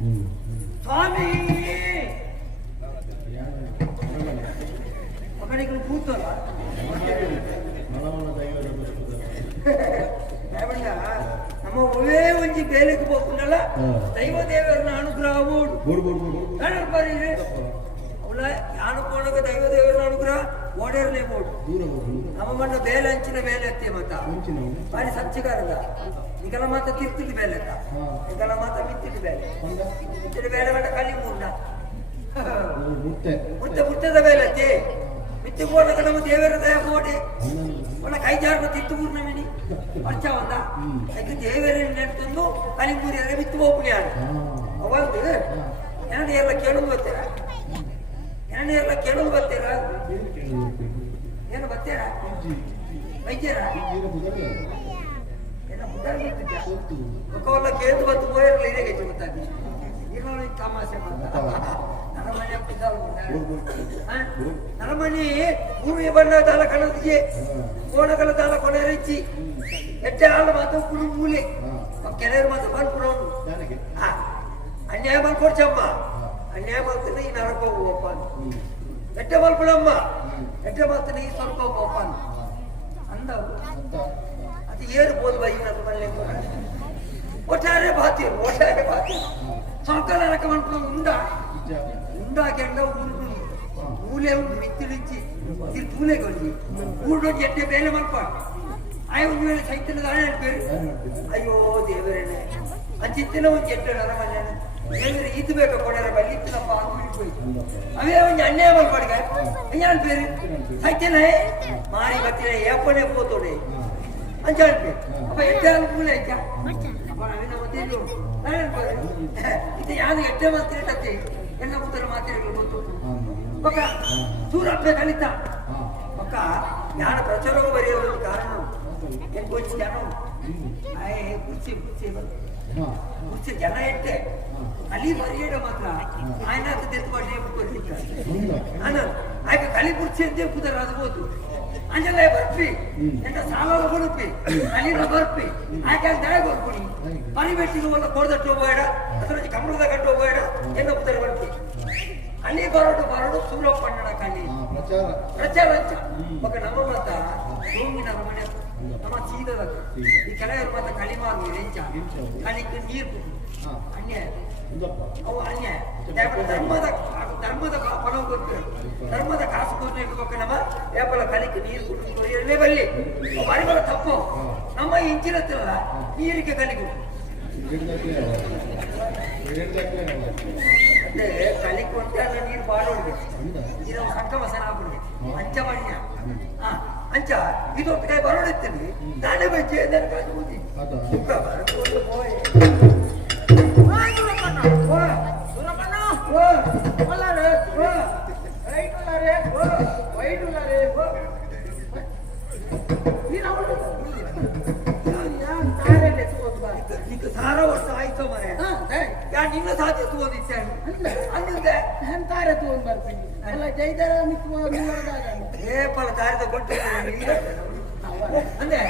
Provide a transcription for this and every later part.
ಸ್ವಾಮಿ ಮಕ್ಕಳಿಗೆ ಕೂತಲ್ಲ ನಮ್ಮ ಒಳ್ಳೆ ಒಂಜಿ ಬೇಲೆಗೆ ಹೋಗ್ಕೊಂಡಲ್ಲ ದೈವ ದೇವರನ್ನ ಅನುಗ್ರಹ ಅವಳ ಯಾನು ಕೋಣಗ ದೈವ ದೇವರನ್ನ ಅನುಗ್ರಹ ಓಡೇರಲೇ ಬೋಡು ನಮ್ಮ ಮಣ್ಣ ಬೇಲೆ ಹಂಚಿನ ಬೇಲೆ ಎತ್ತೆ ಮತ್ತ ಬಾರಿ ಸಂಚಿಗಾರದ ಈಗಲ ಮಾತ ತಿರ್ತಿದ್ದು ಬೇಲೆ ಅತ್ತ ಈಗಲ ಮಾತ ಮಿತ್ತಿದ್ದು ಬೇಲೆ ಮಿತ್ತಿದ ಬೇಲೆ ಗಂಟ ಕಲಿ ಮೂರ್ನ ಮುಟ್ಟದ ಬೇಲೆ ಅತ್ತೆ ಮಿತ್ತಿ ಕೋಣಗ ನಮ್ಮ ದೇವರ ದಯ ಬೋಡೆ ಒಳ್ಳೆ ಕೈ ಜಾರ ತಿತ್ತು ಪೂರ್ಣಮಿನಿ ಪರಿಚ ಒಂದ ಯಾಕೆ ದೇವರ ನೆಡ್ತಂದು ಕಲಿಮೂರಿ ಮಿತ್ತು ಹೋಗ್ಲಿ ಆಡ ಅವಂದು ಎಣ್ಣೆ ಎಲ್ಲ ಕೇಳೋದು ಬರ್ತೀರಾ ಎಣ್ಣೆ ಎಲ್ಲ ಕೇಳೋದು ಬರ್ತೀರಾ ಏನು ಬರ್ತೀರಾ ವೈದ್ಯರ ಏನ ಮುದ್ದಾರ ಗೊತ್ತಿಲ್ಲ ಕೇಂದ್ರ ಬಂದು ಹೋಗಿರಲಿಲ್ಲ ಇರೇಗೈತೆ ಗೊತ್ತಾಗಿ ಇರೋಣ ತಮಾಷೆ ನರಮಣಿ ಪೂರ್ವ ಬಣ್ಣ ದಾಲ ಕಣದಿಗೆ ಕೋಣಗಳ ದಾಲ ಕೊನೆರಿಚ್ಚಿ ಎಟ್ಟೆ ಹಾಲು ಮಾತ್ರ ಕುಡು ಮೂಲೆ ಕೆಲವರು ಮಾತ್ರ ಬಂದ್ಬಿಡೋನು ಅನ್ಯಾಯ ಮಾಡ್ಕೊಡ್ಸಮ್ಮ ಅನ್ಯಾಯ ಮಾಡ್ತೀನಿ ಈ ನರಕ ಹೋಗಪ್ಪ ಎಟ್ಟೆ ಮಲ್ಬಿಡಮ್ಮ ಎಟ್ಟೆ ಮಾಡ್ತೀನಿ ಈ ಸ್ವರ್ಗ ಹೋಗಪ್ಪ ಅಂದವು ಅದು ಏರ್ಬೋದು ಬೈ ನನ್ನ ಮನೆ ಒಟ್ಟಾರೆ ಬಾತಿರು ಸ್ವರ್ಗ ನರಕ ಮಾಡ್ಕೊಂಡು ಉಂಡಾಕೆಂಡ ಮೂಲೆ ಉಂಟು ಮಿತ್ತಿಳಿಚ್ಚಿ ತೂಲೆಗೊಂಡು ಊಡೊಂದು ಎಟ್ಟೆ ಬೇಲೆ ಮಲ್ಪ ಆಯ ಒಂದು ವೇಳೆ ಸೈತನದ ಹೇಳ್ಬೇರು ಅಯ್ಯೋ ದೇವರೇನೆ ಅಂಚಿತ್ತಿನ ಒಂದು ಎಟ್ಟೆ ನರಮನೆ ದೇವರ ಇದು ಬೇಕು ಕೊಡರ ಬಲ್ಲಿತ್ತಿನಪ್ಪ ಅಂದ್ಬಿಟ್ಟು ಅವೇ ಒಂದು ಅನ್ಯಾಯ ಮಲ್ಪಾಡ್ಗ ಅಯ್ಯಾನ್ ಬೇರೆ ಸೈತನ ಮಾರಿ ಬತ್ತಿನ ಏಪನೆ ಪೋತೋಡೆ ಅಂತ ಹೇಳ್ಬೇಕು ಅಪ್ಪ ಎಟ್ಟೆ ಮೂಲೆ ಆಯ್ತಾ ಅಪ್ಪ ನಾವಿನ ಮತ್ತೆ ಇದು ಯಾರು ಎಟ್ಟೆ ಮಾತಿರತ್ತೆ ಎಲ್ಲ ಕೂತರು ಮಾತಿರಗಳು ಗೊತ್ತು ಪಕ್ಕ ಸೂರಪ್ಪೆ ಕಲಿತ ಪಕ್ಕ ಜ್ಞಾನ ಪ್ರಚಾರವೂ ಬರೆಯುವ ಕಾರಣ ಎಂಕೊಂಚು ಜನ ಕುರ್ಚಿ ಜನ ಇಟ್ಟೆ ಅಲ್ಲಿ ಬರೆಯಡ ಮಾತ್ರ ఆయన ತೆತ್ತುಕೊಂಡೇ ಮುಟ್ಕೊಳ್ತಿದ್ದಾರೆ ನಾನು ಆಗ ಕಲಿ ಕುರ್ಚಿ ಅಂತ ಕೂತರು ಅದ್ಬೋದು ಅಂಜಲ್ಲ ಬರ್ಪಿ ಎಂತ ಸಾಲ ಕೊಡುಪಿ ಅಲ್ಲಿನ ಬರ್ಪಿ ಆಕೆ ದಯ ಕೊಡ್ಕೊಡಿ ಪರಿಬೇಟಿಗೆ ಒಲ್ಲ ಕೊಡದಟ್ಟು ಹೋಗಬೇಡ ಅದ್ರ ಕಂಬಳದ ಕಟ್ಟು ಹೋಗಬೇಡ ಎಲ್ಲ ಕೂತರು ಬರ್ಪಿ ಅಲ್ಲಿ ಬರೋಡು ಸೂರಪ್ಪಣ್ಣನ ಕಲಿ ಪ್ರಚಾರ ಅಂಚ ಮಗ ನಮ್ಮ ಮತ ಭೂಮಿನ ಮನೆ ನಮ್ಮ ಸೀದದ ಈ ಕೆಲವರು ಮತ ಕಳಿಮಾರ್ಗಿ ರೆಂಚ ಕಲಿಕ್ಕೆ ನೀರು ಅನ್ಯಾಯ ಅವು ಅನ್ಯಾಯ ಧರ್ಮದ ಫಲ ಕೊಡ್ತಾರೆ ಧರ್ಮದ ಕಾಸು ಕೊಟ್ಟು ನಮ್ಮ ವ್ಯಾಪಾರ ಕಲಿಕೆ ನೀರು ಕೊಟ್ಟು ಬಲ್ಲಿ ಮರಿಬಲ ತಪ್ಪು ನಮ್ಮ ಇಂಚಿನತ್ತಿರಲ್ಲ ನೀರಿಗೆ ಕಲಿಗೆ ಅಂದ್ರೆ ಕಲಿಕೆ ಅಂತ ನೀರು ಬಾಳೋಡ್ಗೆ ಇದು ಸಂಕಮಸನ ಆಗ್ಬಿಡ್ಗೆ ಅಂಚ ಮಣ್ಯ ಅಂಚ ಇದೊಂದು ಕೈ ಬರೋಡಿರ್ತೀನಿ ನಾನೇ ಬಜ್ಜೆ ನನಗೆ ಬುದ್ಧಿ ಸಾರ ವರ್ಷ ಆಯ್ತು ಮನೆ ನಿನ್ನ ಸಾಧ್ಯ ತೋದಿದ್ದೆ ಅಂದಿದ್ದೆ ತಾರೆ ತಗೊಂಡ್ ಬರ್ತೀನಿ ಅಲ್ಲ ಜೈದರ ಏ ಪಲ ತಾರದ ಕೊಟ್ಟು ಅಂದ್ರೆ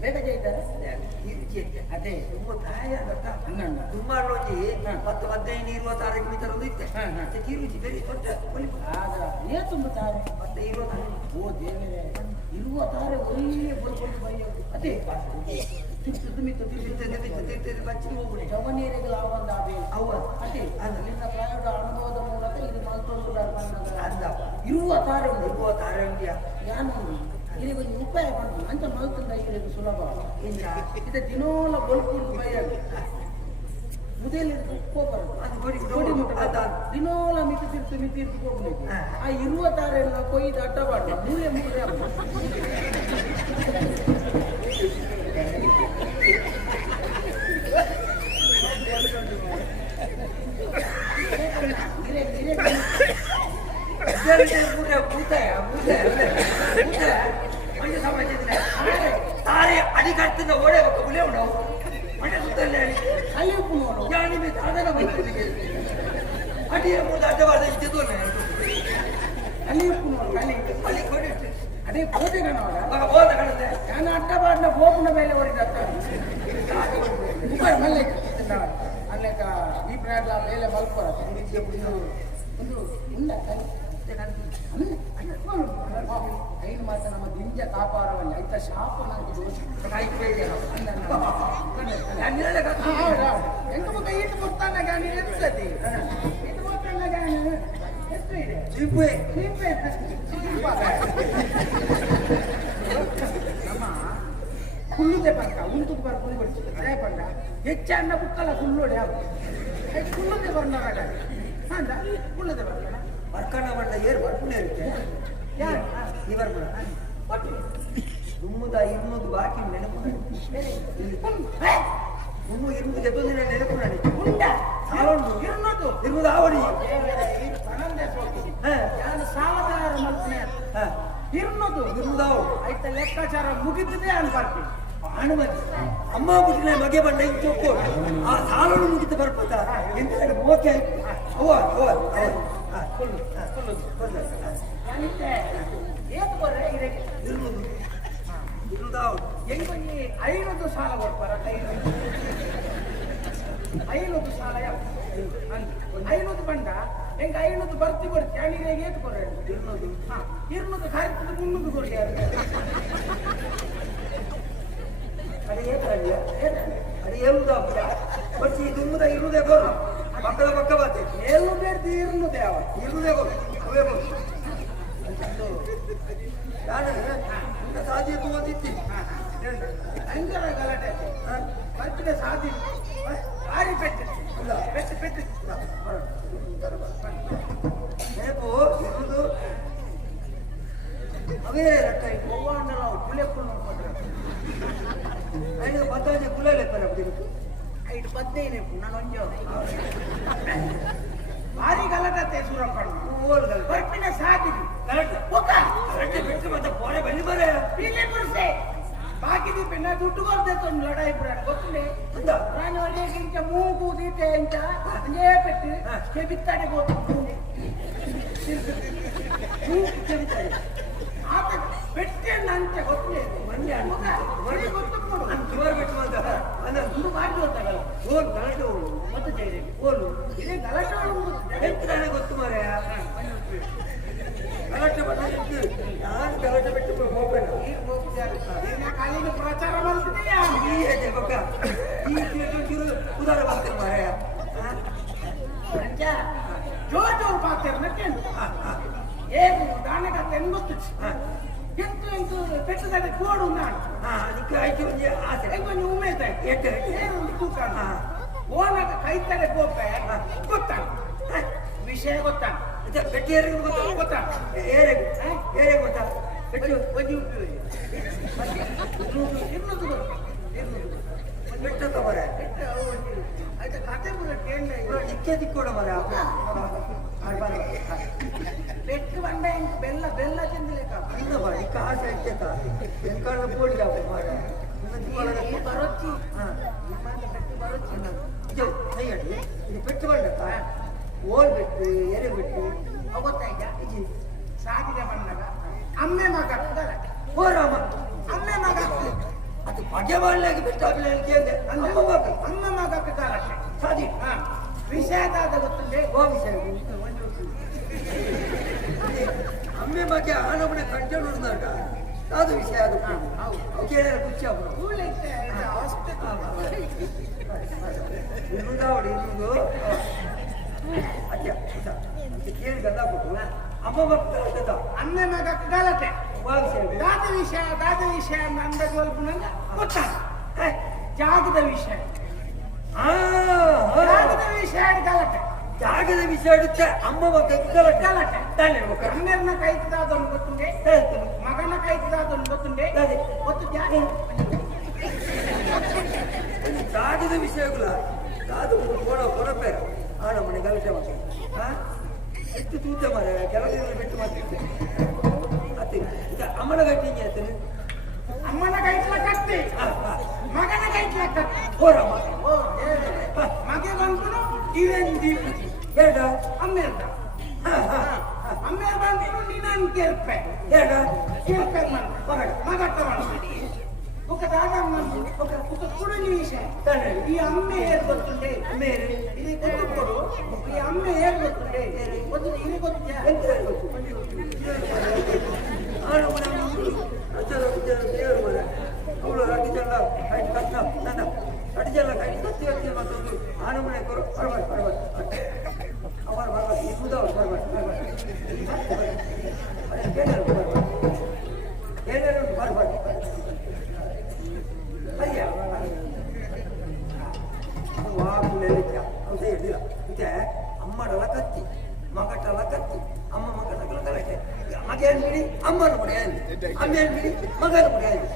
ಬೇಗ ಜೈದರ ಅದೇ ತುಂಬ ಪ್ರಾಯ ತುಂಬಾ ನೋಡಿ 10, 15, 20 ಮೀಟರ್ ಇತ್ತೆ ಕಿರುಚಿ ಬೇರೆ ಕೊಟ್ಟ ಏ ತುಂಬ ತಾರೆ ಮತ್ತೆ 20 ಓ ದೇವರೇ 20 ಒಳ್ಳೆ ಬಲ್ಕೊಂಡು ಬೈಯ ಅದೇ ಬಚ್ಚಿ ಹೋಗ್ಬಿಡಿ ಜವನೀರಿಗೆ ಲಾಭ ಅವ ಅದೇ ನಿನ್ನ ಪ್ರಾಯದ ಅನುಭವದ ಮೂಲಕ ಇದು ಮಲ್ಕೊಂಡು ಇರುವ ತಾರೆ ಉಂಟು ಯಾನು ಇದಕ್ಕೆ ಒಂದು ಉಪಾಯ ಮಾಡ್ತು ಅಂತ ಮಲ್ತಂದ ಇದು ಸುಲಭ ಇದು ದಿನೋಲ ಬಲ್ಕೊಂಡು ಬೈಯ ಮುದೇಲಿ ಕೋಪರ ದಿನೋಲ ಮಿತಿ ಹೋಗ್ಬೇಕು ಆ ಇರುವ ತಾರೆಲ್ಲ ಕೊಯ್ದು ಅಡ್ಡ ಬಾಡ್ದು ಮೂರೇ ಅಡಿಗಟ್ಟಿಂದ ಓಡೇ ಹುಲಿ ಉಂಟವು ಮನೆ ಸುತ್ತಲೇ ಅಲ್ಲಿ ಉಪ್ಪು ನೋಡು ಯಾನಿ ಅದನ್ನ ಬೈತಿಗೆ ಅಡಿಯ ಮುಂದೆ ಅಡ್ಡವಾದ ಇದ್ದಿದ್ದು ಅಲ್ಲಿ ಉಪ್ಪು ನೋಡು ಅಲ್ಲಿ ಕೊಡಿ ಅದೇ ಬೋಧೆ ಕಾಣುವಾಗ ಬೋಧೆ ಕಾಣುತ್ತೆ ನಾನು ಅಡ್ಡವಾಡಿನ ಗೋಪುನ ಮೇಲೆ ಹೊಡಿದ ಮಲ್ಲೆ ಅನೇಕ ಈ ಪ್ರಾಣ ಮೇಲೆ ಮಲ್ಪರ ಒಂದು ಉಂಡ ಐದು ಮಾತ ನಮ್ಮ ದಿಂಜ ಕಾಪಾರವಲ್ಲ ಐತ ಶಾಪ ನಂಗೆ ದೋಷ ಎಂಟು ಮುಖ ಇಟ್ಟು ಕೊಡ್ತಾನ ಗಾನಿ ಎತ್ತತಿ ಇಟ್ಟು ಕೊಡ್ತಾನ ಗಾನಿ ಎಷ್ಟು ಇದೆ ಚೀಪೆ ನಮ್ಮ ಕುಳ್ಳುದೆ ಬರ್ಕ ಉಂಟು ಬರ್ಕೊಂಡು ಬರ್ತೀವಿ ಅದೇ ಬಂದ ಹೆಚ್ಚನ್ನ ಬುಕ್ಕಲ್ಲ ಕುಳ್ಳೋಡೆ ಯಾವ ಕುಳ್ಳುದೆ ಬರ್ನಾಗ ಅಂದ ಕುಳ್ಳದೆ ಬರ್ತಾನ ಬರ್ಕಣ ಮಂಡ ಏರು ಬರ್ಪುಣೆ ಇರುತ್ತೆ ಯಾರು ಈ ಬರ್ಪುಣ ದುಮ್ಮುದ ಇರುವುದು ಬಾಕಿ ನೆನಪು ದುಮ್ಮು ಇರುವುದು ಗೆದ್ದೊಂದಿನ ನೆನಪು ನಡಿ ಉಂಡ ಸಾಲುಂಡು ಇರುವುದು ಆವಡಿ ನಾನು ಸಾಲದಾರ ಮಲ್ಪನೆ ಇರುವುದು ಇರುವುದಾವು ಆಯ್ತ ಲೆಕ್ಕಾಚಾರ ಮುಗಿದಿದೆ ಅನ್ಬಾರ್ತೀನಿ ಅನುಮತಿ ಅಮ್ಮ ಬಿಟ್ಟಿನ ಮಗೆ ಬಂಡ ಹಿಂಗೆ ಚೊಕ್ಕು ಆ ಸಾಲನ್ನು ಮುಗಿತು ಬರ್ಪತ್ತ ಎಂತ ಮೋಕೆ ಅವ ಅವ ಎಂಗೆ ಐನೂರು ಸಾಲ ಕೊಡ್ತಾರ ಐನೂರು ಸಾಲ ಐನೂರು ಬಂಡ ಹೆಂಗ ಐನೂರು ಬರ್ತಿ ಕೊಡ್ತಿ ಅಣಿಗೆ ಏತು ಕೊಡ ಇರ್ನೂರು ಕಾರ್ಯಕ್ರಮ ಮುನ್ನೂರು ಕೊಡಿ ಅದೇ ಅದೇ ಹೇಳುದಾ ಬಟ್ ಈ ದುಮ್ಮದ ಇರುವುದೇ ಗೋರು ಮಕ್ಕಳ ಪಕ್ಕ ಬಾತೆ ಏನು ಬೇಡ್ತಿ ಇರುವುದೇ ಅವ ಇರುವುದೇ ಗೋರು ಅವೇ ಗೋರು ನಾನು ಸಾಧ್ಯ ತಗೊಂಡಿದ್ದಿ ಅಂಗರ ಗಲಾಟೆ ಬರ್ತಿದೆ ಸಾಧ್ಯ ಭಾರಿ ಪೆಟ್ಟು ಪೆಟ್ಟು ಪೆಟ್ಟು ನೇಪು ಇರುವುದು ಅವೇ ರಟ್ಟ ಒವ್ವಾಂಡಲ ಕುಲೆ ಕುಲ್ ನೋಡ್ಕೊಂಡ್ರೆ ನನಗೆ ಬದ್ದಾಜೆ ಕುಲಲೆ ಬರಬೇಕು ಐದು ಬದ್ದೇನೆ ನಾನು ಒಂಜೋ ಭಾರಿ ಗಲಾಟೆ ಸೂರಪ್ಪಣ್ಣ ಓಲ್ಗಲ್ ಬರ್ಪಿನ ಸಾಕಿದು ಗಲಾಟೆ ಗಲಾಟೆ ಬಿಟ್ಟು ಮತ್ತೆ ಪೋಣೆ ಬನ್ನಿ ಬರೇ ಪೀಲೆ ಪುರ್ಸೆ ಬಾಕಿ ದೀಪಿನ ದುಡ್ಡು ಬರ್ದೈತೆ ಒಂದು ಲಡಾಯಿ ಬಿಡ ಗೊತ್ತಿಲ್ಲ ನಾನು ಒಳ್ಳೆಗಿಂತ ಮೂಗು ದೀಪೆ ಅಂತ ಅಂಜೇ ಪೆಟ್ಟು ಬಿತ್ತಾಡೆ ಹೋದ ಆತ ಪೆಟ್ಟೆನ್ನ ಅಂತ ಗೊತ್ತಿಲ್ಲ ಮಂಡ್ಯ ಮನೆ ಗೊತ್ತು ಕೊಡು ಸುಮಾರು ಬಿಟ್ಟು ಬಂದ ಅಂದ್ರೆ ಒಂದು ಮಾಡಿ ಗೊತ್ತಾಗಲ್ಲ ಓಲ್ ಗಲಾಟೆ ಓಲು ಮತ್ತೆ ಜೈರಿ ಓಲು ಇದೇ ಗಲಾಟೆ ಎಂತಾನೆ ಗೊತ್ತು ಮಾರೇ ಗಲಾಟೆ ಬಂದಿದ್ದು ನಾನು ಗಲಾಟೆ ಬಿಟ್ಟು ಹೋಗ್ಬೇಡ ಕಾಲಿನ ಪ್ರಚಾರ ಮಾಡ್ತಿದೆಯಾ ಈ ಬಕ್ಕ ಈ ಉದಾರ ಬರ್ತಾರೆ ಮಾರೇ ಅಂಚ ಜೋರ್ ಜೋರ್ ಪಾತ್ರೆ ನಕ್ಕೇನು ಏನು ದಾನಗ ತೆಂಗೊತ್ತು ಎಂತು ಎಂತು ಪೆಟ್ಟದಾಡೆ ಕೋಡು ನಾನು ಅದಕ್ಕೆ ಆಯ್ತು ಒಂದು ಆಸೆ ಹೆಂಗೊಂದು ಉಮೇದ ಎಟ್ಟು ಏನೊಂದು ತೂಕ ಓನಾಗ ಕೈತಡೆ ಗೋಪೆ ಗೊತ್ತಾಗ ವಿಷಯ ಗೊತ್ತಾಗ ಗಟ್ಟಿ ಏರಿಗೆ ಗೊತ್ತಾ ಏರೆ ಗೊತ್ತಾ ಬೆಟ್ಟು ಒಂದು ಇನ್ನೊಂದು ಬೆಟ್ಟ ಮರ ಆಯ್ತಾ ಕತೆ ಕೇಳ ದಿಕ್ಕೆ ದಿಕ್ಕೋಡ ಮರ ಬೆಟ್ಟು ಬಂಡ ಹೆಂಗ್ ಬೆಲ್ಲ ಬೆಲ್ಲ ತಿಂದಿಲೆಕ್ಕ ಅನ್ನ ಬರ ಇಕ್ಕ ಆಸೆ ಇಟ್ಟೇತ ಎಂಕಾಳ ಬೋಡಿ ಮಾರ ಬರೊಚ್ಚಿ ಬೆಟ್ಟು ಬರೊಚ್ಚಿ ಇದು ಕೈಯಡಿ ಇದು ಬೆಟ್ಟು ಬಂಡಕ್ಕ ಓಲ್ ಬೆಟ್ಟು ಎರೆ ಬೆಟ್ಟು ಗೊತ್ತಾಯ್ತಾ ಸಾಗಿದೆ ಬಂದಾಗ ಅಮ್ಮೆ ಮಗ ಹೋರಾಮ ಅಮ್ಮೆ ಮಗ ಅದು ಬಗೆ ಮಾಡಲಾಗಿ ಬೆಟ್ಟ ಕೇಳಿದೆ ಅಮ್ಮ ಮಗ ಗಲಾಟೆ ಸಾಧಿ ವಿಷಯದಾದ ಗೊತ್ತಂದೆ ಓ ವಿಷಯ ಅಮ್ಮೆ ಬಗ್ಗೆ ಆನಮನೆ ಕಂಡು ನೋಡಿದಾಗ ಅದು ವಿಷಯ ಅದು ಕೇಳಿದ್ರೆ ಖುಷಿ ಆಗ್ಬೋದು ಇರುವುದಾವಡಿ ಇರುವುದು ಅಜ್ಜ ಕೇಳಿ ಗಂದಾಗ್ಬಿಟ್ಟು ಅಮ್ಮ ಮಕ್ಕಳ ಅಮ್ಮೆ ಮಗ ಗಲಾಟೆ ವಿಷಯ ದಾದ ವಿಷಯ ಅಂದ ಸ್ವಲ್ಪ ನಂಗೆ ಗೊತ್ತ ಜಾಗದ ವಿಷಯ ಜಾಗದ ವಿಷಯ ಗಲಾಟೆ ಜಾಗದ ವಿಷಯ ಇಡುತ್ತೆ ಅಮ್ಮ ಮಕ್ಕಳ ಗಲಾಟೆ ಅಮ್ಮೆರ್ನ ಕೈತದಾದೊಂದು ಗೊತ್ತುಂಡೆ ಮಗನ ಕೈತದಾದೊಂದು ಗೊತ್ತುಂಡೆ ಗೊತ್ತು ಜಾಗದ ವಿಷಯಗಳ ಕಾದು ಕೊಡಪೆ ಆಣ ಮನೆ ಗಲಾಟೆ ಮಾಡ್ತಾರೆ ಎಷ್ಟು ತೂತ ಮರ ಕೆಲಸ ಬಿಟ್ಟು ಮಾಡ್ತಿದ್ದೆ ಅತ್ತೆ ಅಮ್ಮನ ಗಟ್ಟಿ ಹೇಳ್ತೇನೆ ಅಮ್ಮನ ಕೈಟ್ಲ ಕಟ್ಟಿ ಮಗನ ಕೈಟ್ಲ ಕಟ್ಟಿ ಹೋರಮ್ಮ ಮಗೆ ಬಂದ್ರು ಇವೆಂದಿ ಬೇಡ ಅಮ್ಮೆರ್ದ ಅಮ್ಮೆರ್ ಬಂದ್ರು ನೀನು ಕೇಳ್ಪೆ ಬೇಡ ಕೇಳ್ಪೆ ಮಗ ತಗೊಂಡು ఒక దాదా ఒక కుడుని విషయం ఈ అమ్మే ఏర్పడుతుండే ನೋಡಿದ್ಯಾ ಎಂತ ಗೊತ್ತು ನಾನು ದೇವರು ಮರ ಅವಳು ಅಡಿಜಲ್ಲ ಕೈಟ್ ಕಷ್ಟ ನನ್ನ ಅಡಿಜಲ್ಲ ಕೈಟ್ ಕತ್ತಿ ಮತ್ತೊಂದು ಆನು ಮನೆ ಕೊರು ಬರ್ಬಾರ್ದು ಅವರ ಬರ್ಬಾರ್ದು ಇಬ್ಬುದವ್ರು ಬರ್ಬಾರ್ದು ಏನೇನು ಬರ್ಬಾರ್ದು ಅಯ್ಯ ವಾಕುಲೆಲ್ಲ ಅವಸೇ ಇರಲಿಲ್ಲ ಮತ್ತೆ ಅಮ್ಮಡಲ ಕತ್ತಿ ಮಗಟಲ ಕತ್ತಿ ಅಮ್ಮ ಮಗನ ಗಲಾಟೆ ಮಗೇನು ಬಿಡಿ ಅಮ್ಮನ ಬಿಡಿಯಾನು ಅಮ್ಮೇನು ಬಿಡಿ ಮಗನ ಬಿಡಿಯಾನು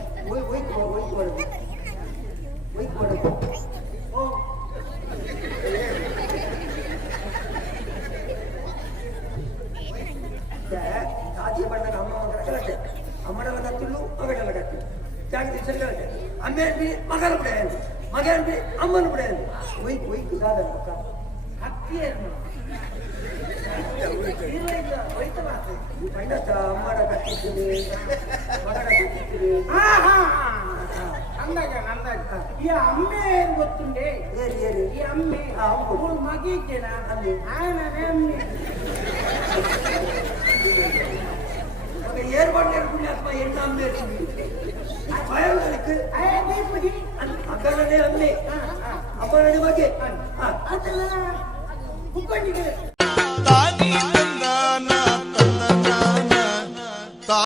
ಒಯ್ಕೊಡೋದು ಓ ಸಾಧ್ಯ ಬಂದಾಗ ಅಮ್ಮ ಮಗನ ಗಲಾಟೆ ಅಮ್ಮಡಲ ಕತ್ತಿಲು ಮಗಟಲ ಕತ್ತಿ ಜಾಗದ ಸರಿ ಗಲಾಟೆ ಅಮ್ಮೇನು ಬಿಡಿ ಮಗನ ಬಿಡಿಯಾನು ಮಗೇನು ಬಿಡಿ ಅಮ್ಮನ ಬಿಡಿಯಾನು ಒಯ್ಕು ದಾದ ಮಕ್ಕ ಹತ್ತಿಯನ್ನು ಅಮ್ಮಡ ಕಟ್ಟಿದ್ದೀನಿ ಮಗನ ಕಟ್ಟಿದ್ದೀನಿ ಅಂದಾಗ ಈ ಅಮ್ಮೆ ಏನ್ ಗೊತ್ತುಂಡೆ ಏರಿ ಈ ಅಮ್ಮೆ ಅವಳು ಮಗ ಇದ್ದೇನಾ ನಾನೇ ಅಮ್ಮೆ ஏர் பண்ணி அம்மா என்ன அம்மே பயங்களுக்கு அக்கா அம்மே அப்பா நடி மகே ಅದೆಲ್ಲ ಕುಕ್ಕೊಂಡಿಗೆ